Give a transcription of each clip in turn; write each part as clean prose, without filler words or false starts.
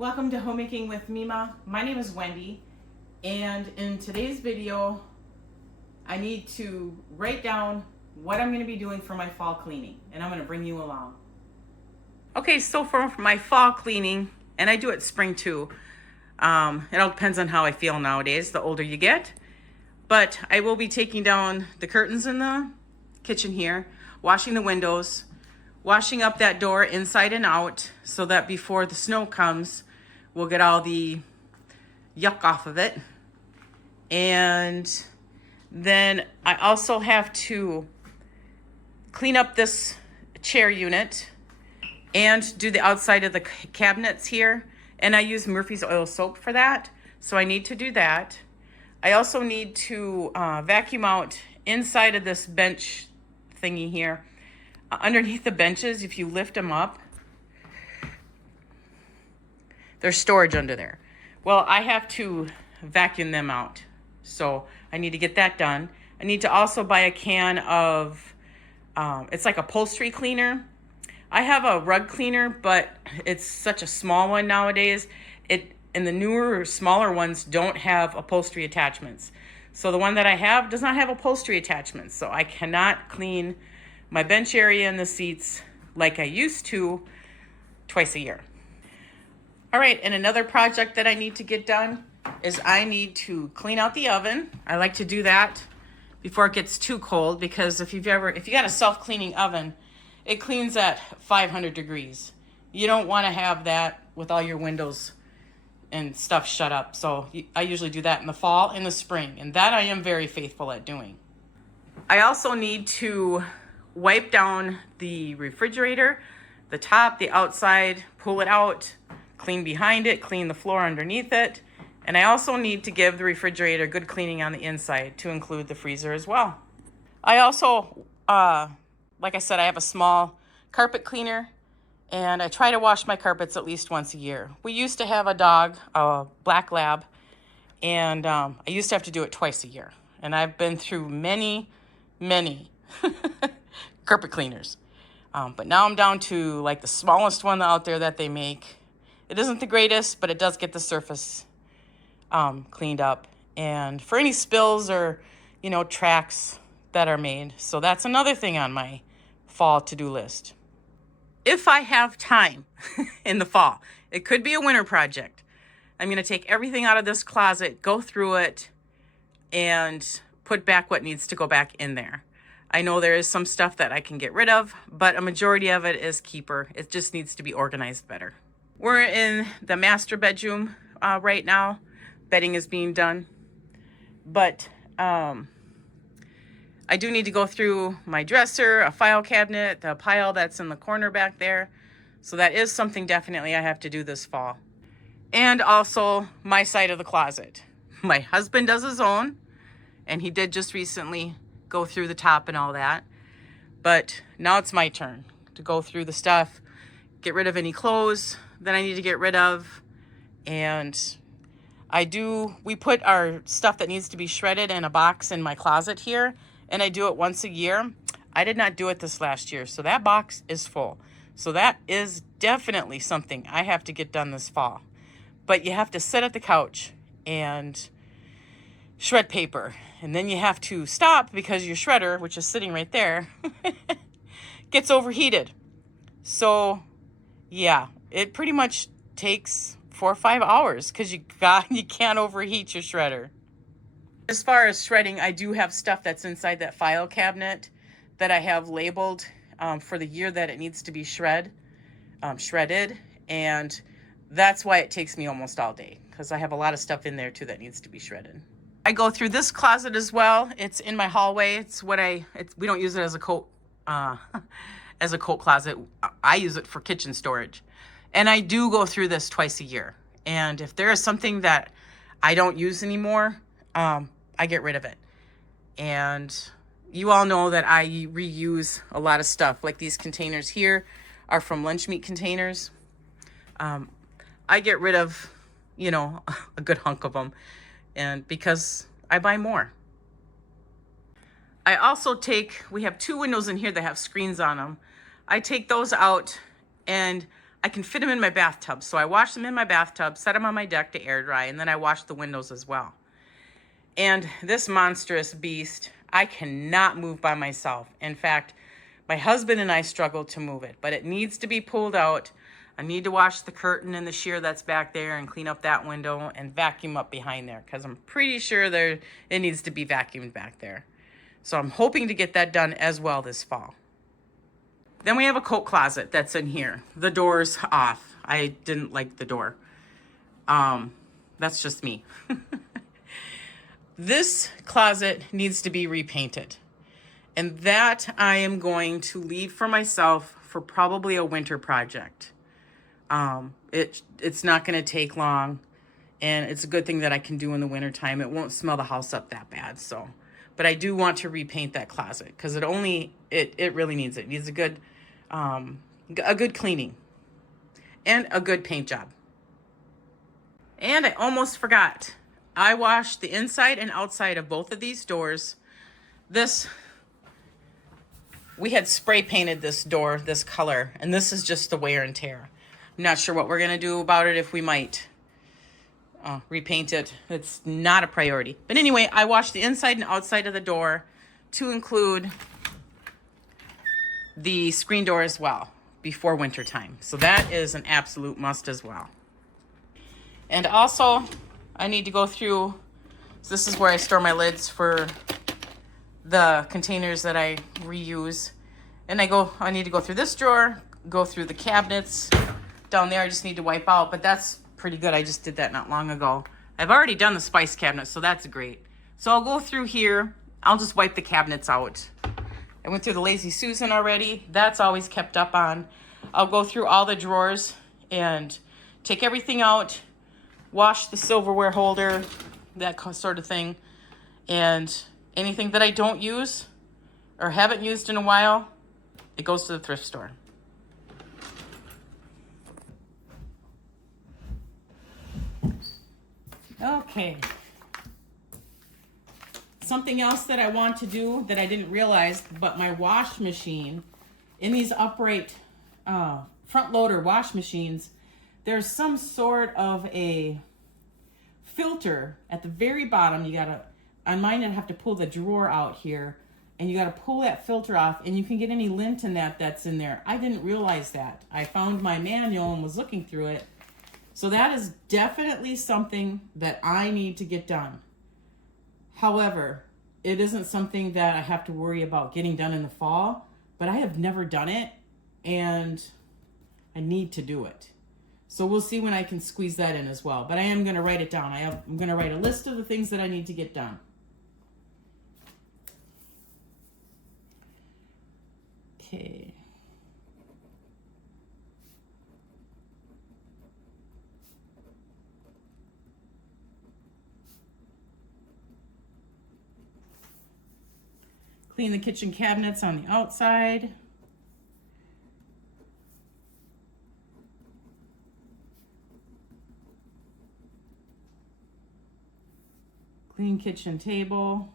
Welcome to Homemaking with Mema. My name is Wendy, and in today's video, I need to write down what I'm going to be doing for my fall cleaning, and I'm going to bring you along. Okay, so for my fall cleaning, and I do it spring too, it all depends on how I feel nowadays, the older you get, but I will be taking down the curtains in the kitchen here, washing the windows, washing up that door inside and out so that before the snow comes, we'll get all the yuck off of it. And then I also have to clean up this chair unit and do the outside of the cabinets here. And I use Murphy's oil soap for that, so I need to do that. I also need to vacuum out inside of this bench thingy here. Underneath the benches, if you lift them up, there's storage under there. Well, I have to vacuum them out. So I need to get that done. I need to also buy a can of, it's like upholstery cleaner. I have a rug cleaner, but it's such a small one nowadays. And the newer, smaller ones don't have upholstery attachments. So the one that I have does not have upholstery attachments. So I cannot clean my bench area and the seats like I used to twice a year. All right, and another project that I need to get done is I need to clean out the oven. I like to do that before it gets too cold, because if you got a self-cleaning oven, it cleans at 500 degrees. You don't want to have that with all your windows and stuff shut up. So I usually do that in the fall and the spring, and that I am very faithful at doing. I also need to wipe down the refrigerator, the top, the outside, pull it out, clean behind it, clean the floor underneath it. And I also need to give the refrigerator good cleaning on the inside, to include the freezer as well. I also, like I said, I have a small carpet cleaner, and I try to wash my carpets at least once a year. We used to have a dog, a black lab, and I used to have to do it twice a year. And I've been through many carpet cleaners. But now I'm down to like the smallest one out there that they make. It isn't the greatest, but it does get the surface cleaned up. And for any spills or, tracks that are made. So that's another thing on my fall to-do list. If I have time in the fall, it could be a winter project. I'm going to take everything out of this closet, go through it, and put back what needs to go back in there. I know there is some stuff that I can get rid of, but a majority of it is keeper. It just needs to be organized better. We're in the master bedroom right now. Bedding is being done. But I do need to go through my dresser, a file cabinet, the pile that's in the corner back there. So that is something definitely I have to do this fall. And also my side of the closet. My husband does his own, and he did just recently go through the top and all that. But now it's my turn to go through the stuff, get rid of any clothes that I need to get rid of. And we put our stuff that needs to be shredded in a box in my closet here, and I do it once a year. I did not do it this last year, so that box is full. So that is definitely something I have to get done this fall. But you have to sit at the couch and shred paper, and then you have to stop because your shredder, which is sitting right there, gets overheated. So yeah, it pretty much takes 4 or 5 hours because you can't overheat your shredder. As far as shredding, I do have stuff that's inside that file cabinet that I have labeled for the year that it needs to be shredded, and that's why it takes me almost all day, because I have a lot of stuff in there too that needs to be shredded. I go through this closet as well. It's in my hallway. We don't use it as a coat closet. I use it for kitchen storage. And I do go through this twice a year. And if there is something that I don't use anymore, I get rid of it. And you all know that I reuse a lot of stuff. Like these containers here are from lunch meat containers. I get rid of, a good hunk of them. And because I buy more. I also we have 2 windows in here that have screens on them. I take those out and I can fit them in my bathtub. So I wash them in my bathtub, set them on my deck to air dry, and then I wash the windows as well. And this monstrous beast, I cannot move by myself. In fact, my husband and I struggle to move it, but it needs to be pulled out. I need to wash the curtain and the sheer that's back there and clean up that window and vacuum up behind there because I'm pretty sure it needs to be vacuumed back there. So I'm hoping to get that done as well this fall. Then we have a coat closet that's in here. The door's off. I didn't like the door. That's just me. This closet needs to be repainted. And that I am going to leave for myself for probably a winter project. It's not going to take long, and it's a good thing that I can do in the wintertime. It won't smell the house up that bad. So, but I do want to repaint that closet because it really needs it. It needs a good cleaning and a good paint job. And I almost forgot. I washed the inside and outside of both of these doors. We had spray painted this door this color, and this is just the wear and tear. I'm not sure what we're going to do about it, if we might repaint it. It's not a priority. But anyway, I washed the inside and outside of the door to include the screen door as well before winter time. So that is an absolute must as well. And also, I need to go through, so this is where I store my lids for the containers that I reuse. And I need to go through this drawer, go through the cabinets. Down there I just need to wipe out, but that's pretty good. I just did that not long ago. I've already done the spice cabinet, so that's great. So I'll go through here. I'll just wipe the cabinets out. I went through the Lazy Susan already. That's always kept up on. I'll go through all the drawers and take everything out, wash the silverware holder, that sort of thing. And anything that I don't use or haven't used in a while, it goes to the thrift store. Okay. Something else that I want to do that I didn't realize, but my wash machine, in these upright front loader wash machines, there's some sort of a filter at the very bottom. On mine, I'd have to pull the drawer out here, and you gotta pull that filter off, and you can get any lint in that's in there. I didn't realize that. I found my manual and was looking through it. So that is definitely something that I need to get done. However, it isn't something that I have to worry about getting done in the fall, but I have never done it, and I need to do it. So we'll see when I can squeeze that in as well. But I am going to write it down. I'm going to write a list of the things that I need to get done. Okay. Clean the kitchen cabinets on the outside. Clean kitchen table.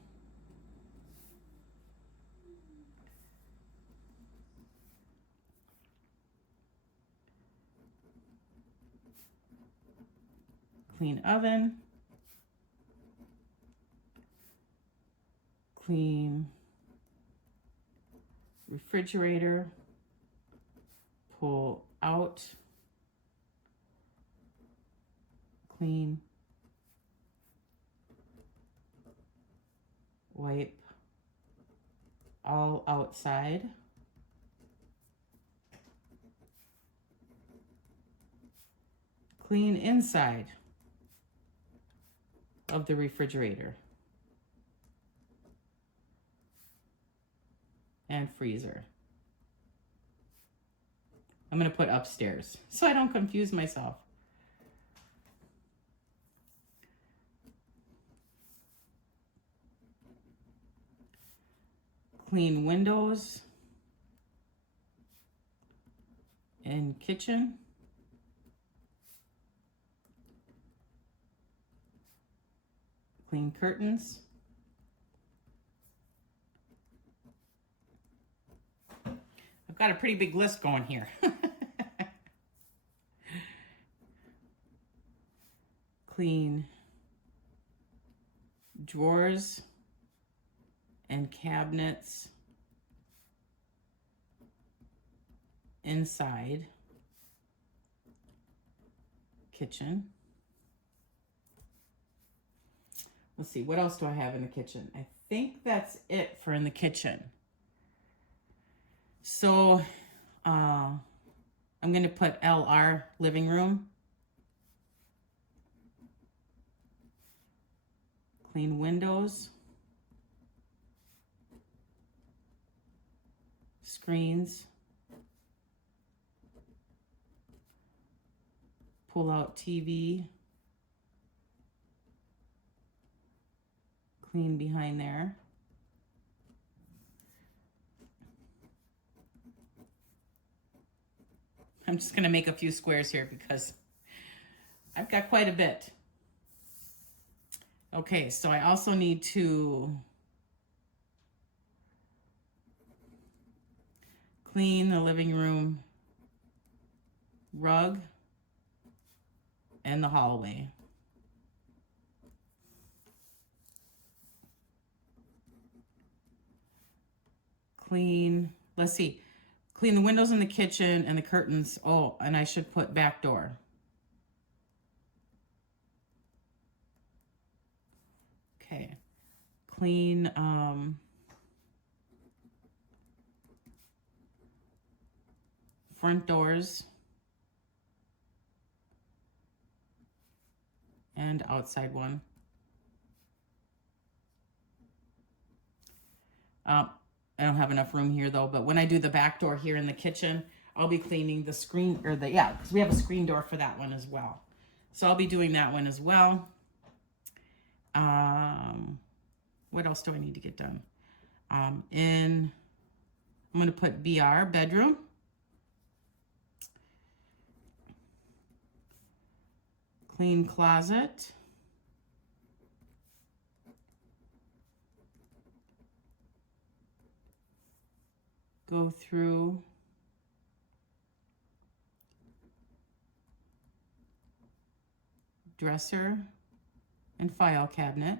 Clean oven. Clean refrigerator. Pull out. Clean. Wipe all outside. Clean inside of the refrigerator and freezer. I'm going to put upstairs so I don't confuse myself. Clean windows and kitchen. Clean curtains. I've got a pretty big list going here. clean drawers and cabinets inside kitchen. Let's see, what else do I have in the kitchen? I think that's it for in the kitchen. So I'm going to put LR living room. Clean windows. Screens. Pull out TV. Clean behind there. I'm just going to make a few squares here because I've got quite a bit. Okay, so I also need to clean the living room rug and the hallway. Clean, let's see, clean the windows in the kitchen and the curtains. Oh, and I should put back door. Okay, clean front doors and outside one. I don't have enough room here though, but when I do the back door here in the kitchen, I'll be cleaning the screen, or the, yeah, because we have a screen door for that one as well. So I'll be doing that one as well. What else do I need to get done? I'm going to put BR, bedroom. Clean closet. Go through dresser and file cabinet.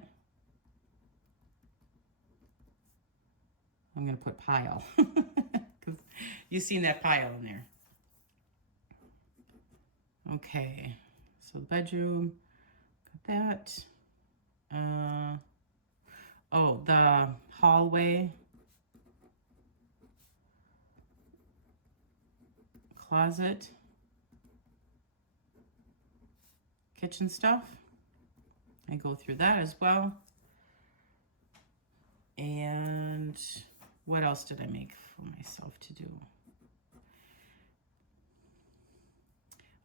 I'm going to put pile because you've seen that pile in there. Okay, so the bedroom, got that. Oh, the hallway, closet, kitchen stuff. I go through that as well. And what else did I make for myself to do?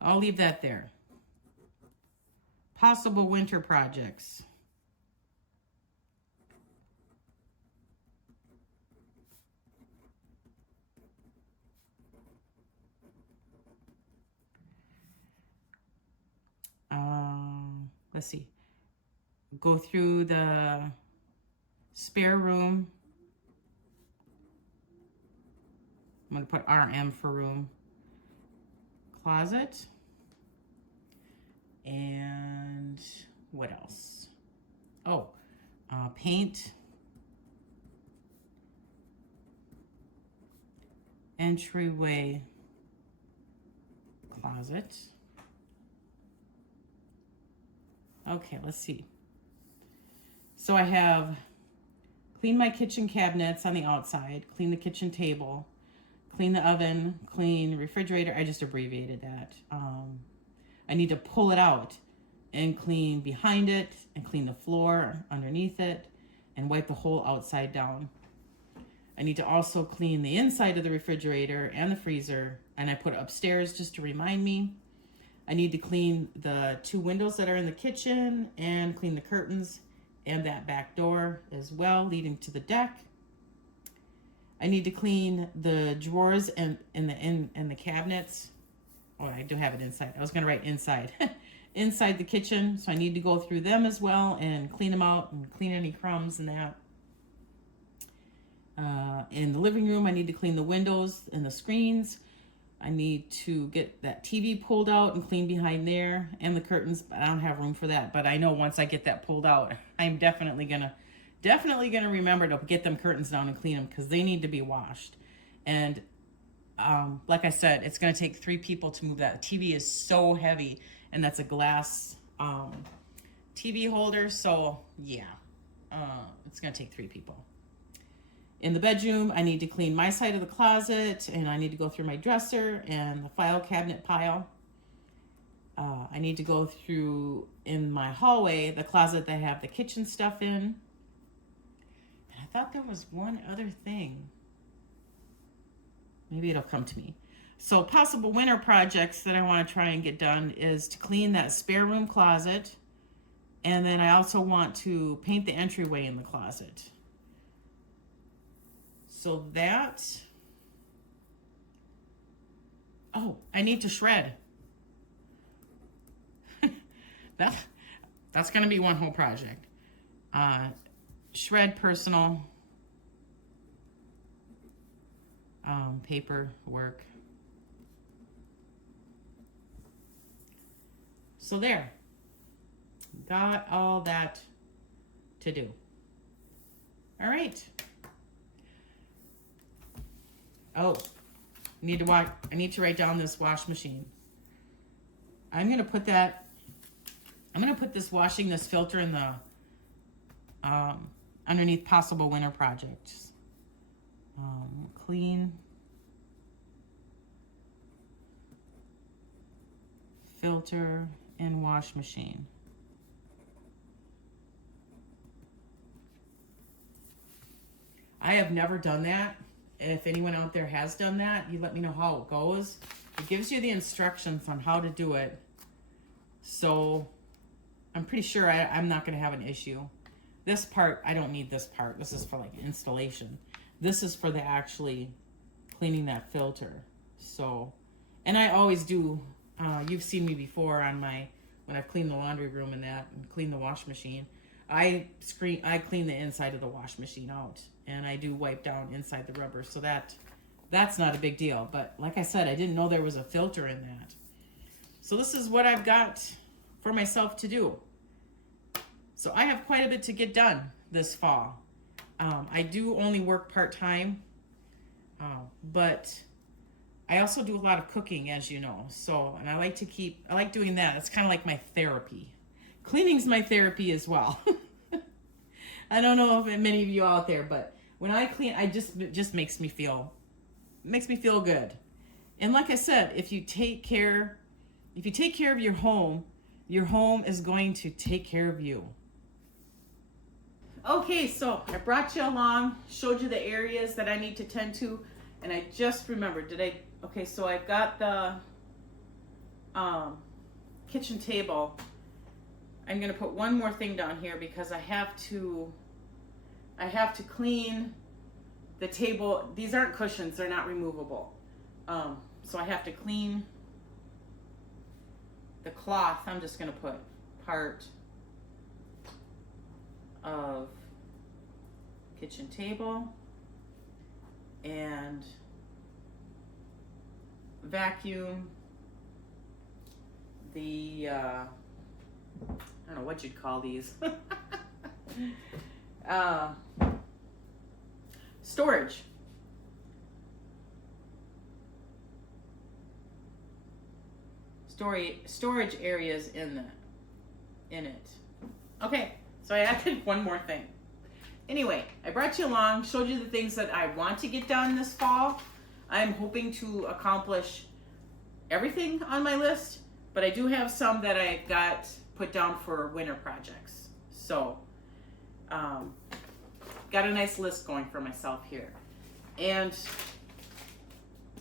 I'll leave that there. Possible winter projects. Let's see. Go through the spare room. I'm going to put RM for room. Closet. And what else? Oh, paint. Entryway. Closet. Okay, let's see. So I have clean my kitchen cabinets on the outside, clean the kitchen table, clean the oven, clean refrigerator. I just abbreviated that. I need to pull it out and clean behind it and clean the floor underneath it and wipe the whole outside down. I need to also clean the inside of the refrigerator and the freezer, and I put it upstairs just to remind me. I need to clean the 2 windows that are in the kitchen and clean the curtains and that back door as well, leading to the deck. I need to clean the drawers and the cabinets. Oh, I do have it inside. I was going to write inside. Inside the kitchen. So I need to go through them as well and clean them out and clean any crumbs and that. In the living room, I need to clean the windows and the screens. I need to get that TV pulled out and clean behind there and the curtains, but I don't have room for that. But I know once I get that pulled out, I'm definitely gonna remember to get them curtains down and clean them because they need to be washed. And like I said, it's gonna take 3 people to move that. The TV is so heavy, and that's a glass TV holder. So yeah, it's gonna take 3 people. In the bedroom, I need to clean my side of the closet, and I need to go through my dresser and the file cabinet pile. I need to go through, in my hallway, the closet that I have the kitchen stuff in. And I thought there was one other thing. Maybe it'll come to me. So possible winter projects that I want to try and get done is to clean that spare room closet. And then I also want to paint the entryway in the closet. So that, oh, I need to shred. That's going to be one whole project. Shred personal paperwork. So there, got all that to do. All right. Oh, I need to write down this wash machine. I'm gonna put this washing this filter in the underneath possible winter projects. Clean filter and wash machine. I have never done that. If anyone out there has done that, you let me know how it goes. It gives you the instructions on how to do it. So I'm pretty sure I'm not going to have an issue. This part, I don't need this part. This is for like installation. This is for the actually cleaning that filter. So, and I always do, you've seen me before on when I've cleaned the laundry room and that, and cleaned the wash machine. I clean the inside of the wash machine out, and I do wipe down inside the rubber, so that's not a big deal. But like I said, I didn't know there was a filter in that. So this is what I've got for myself to do. So I have quite a bit to get done this fall. I do only work part-time, but I also do a lot of cooking, as you know. So, and I like doing that. It's kind of like my therapy. Cleaning's my therapy as well. I don't know if many of you out there, but when I clean, it just makes me feel good. And like I said, if you take care of your home is going to take care of you. Okay, so I brought you along, showed you the areas that I need to tend to, and I just remembered, okay, so I've got the kitchen table. I'm going to put one more thing down here because I have to clean the table. These aren't cushions, they're not removable. So I have to clean the cloth. I'm just going to put part of kitchen table and vacuum the I don't know what you'd call these. Storage. Storage areas in it. Okay, so I added one more thing. Anyway, I brought you along, showed you the things that I want to get done this fall. I'm hoping to accomplish everything on my list, but I do have some that I got put down for winter projects. So, got a nice list going for myself here. And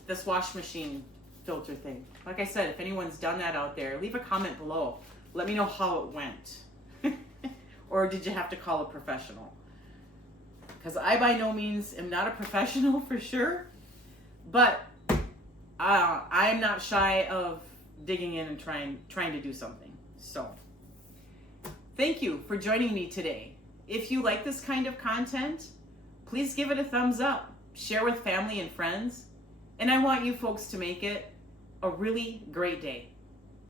this wash machine filter thing. Like I said, if anyone's done that out there, leave a comment below. Let me know how it went. Or did you have to call a professional? Because I by no means am not a professional for sure, but I'm not shy of digging in and trying to do something. So, thank you for joining me today. If you like this kind of content, please give it a thumbs up, share with family and friends, and I want you folks to make it a really great day.